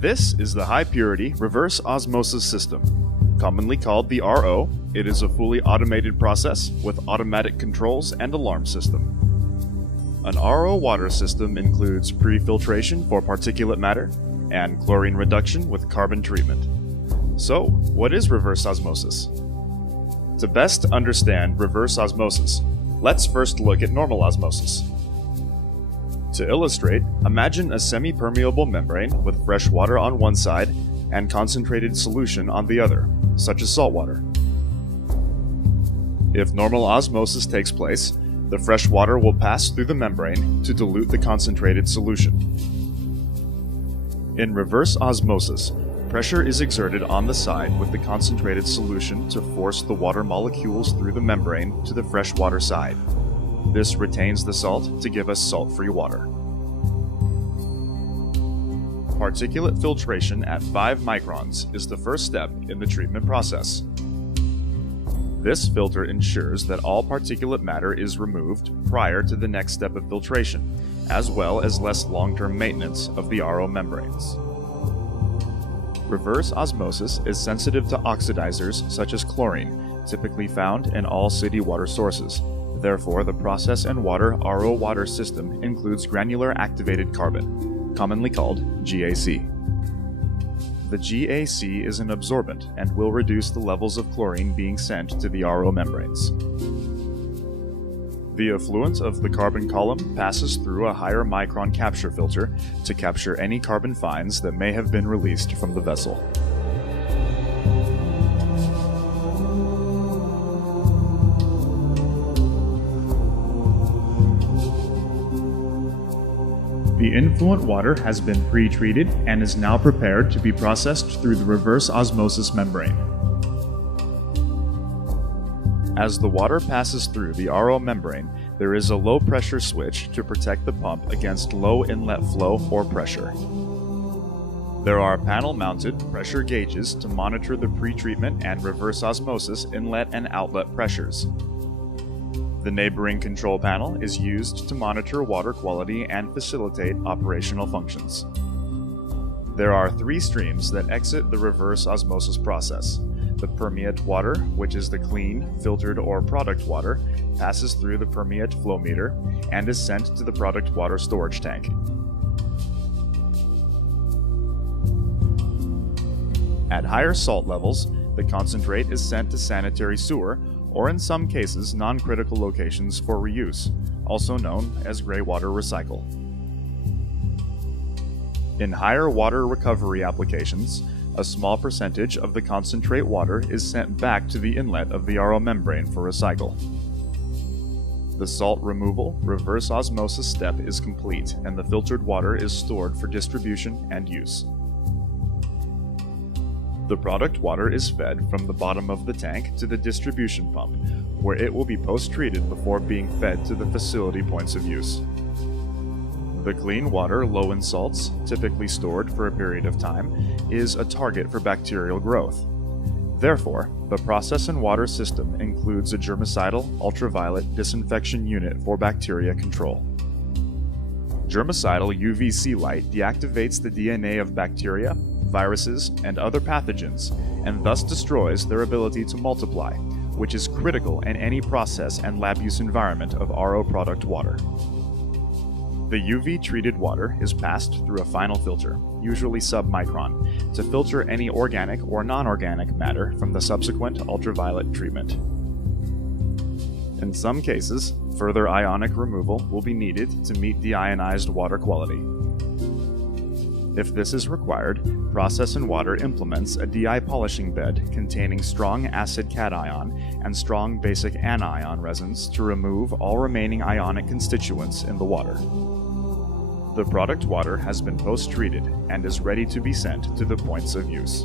This is the high-purity reverse osmosis system. Commonly called the RO, it is a fully automated process with automatic controls and alarm system. An RO water system includes pre-filtration for particulate matter and chlorine reduction with carbon treatment. So, what is reverse osmosis? To best understand reverse osmosis, let's first look at normal osmosis. To illustrate, imagine a semi-permeable membrane with fresh water on one side and concentrated solution on the other, such as salt water. If normal osmosis takes place, the fresh water will pass through the membrane to dilute the concentrated solution. In reverse osmosis, pressure is exerted on the side with the concentrated solution to force the water molecules through the membrane to the freshwater side. This retains the salt to give us salt-free water. Particulate filtration at 5 microns is the first step in the treatment process. This filter ensures that all particulate matter is removed prior to the next step of filtration, as well as less long-term maintenance of the RO membranes. Reverse osmosis is sensitive to oxidizers such as chlorine, typically found in all city water sources. Therefore, the process and water RO water system includes granular activated carbon, commonly called GAC. The GAC is an absorbent and will reduce the levels of chlorine being sent to the RO membranes. The effluent of the carbon column passes through a higher micron capture filter to capture any carbon fines that may have been released from the vessel. The influent water has been pre-treated and is now prepared to be processed through the reverse osmosis membrane. As the water passes through the RO membrane, there is a low pressure switch to protect the pump against low inlet flow or pressure. There are panel-mounted pressure gauges to monitor the pre-treatment and reverse osmosis inlet and outlet pressures. The neighboring control panel is used to monitor water quality and facilitate operational functions. There are 3 streams that exit the reverse osmosis process. The permeate water, which is the clean, filtered, or product water, passes through the permeate flow meter and is sent to the product water storage tank. At higher salt levels, the concentrate is sent to sanitary sewer, or in some cases non-critical locations for reuse, also known as gray water recycle. In higher water recovery applications, a small percentage of the concentrate water is sent back to the inlet of the RO membrane for recycle. The salt removal reverse osmosis step is complete and the filtered water is stored for distribution and use. The product water is fed from the bottom of the tank to the distribution pump, where it will be post-treated before being fed to the facility points of use. The clean water low in salts, typically stored for a period of time, is a target for bacterial growth. Therefore, the process and water system includes a germicidal ultraviolet disinfection unit for bacteria control. Germicidal UVC light deactivates the DNA of bacteria, viruses, and other pathogens, and thus destroys their ability to multiply, which is critical in any process and lab use environment of RO product water. The UV-treated water is passed through a final filter, usually sub-micron, to filter any organic or non-organic matter from the subsequent ultraviolet treatment. In some cases, further ionic removal will be needed to meet deionized water quality. If this is required, Process and Water implements a DI polishing bed containing strong acid cation and strong basic anion resins to remove all remaining ionic constituents in the water. The product water has been post-treated and is ready to be sent to the points of use.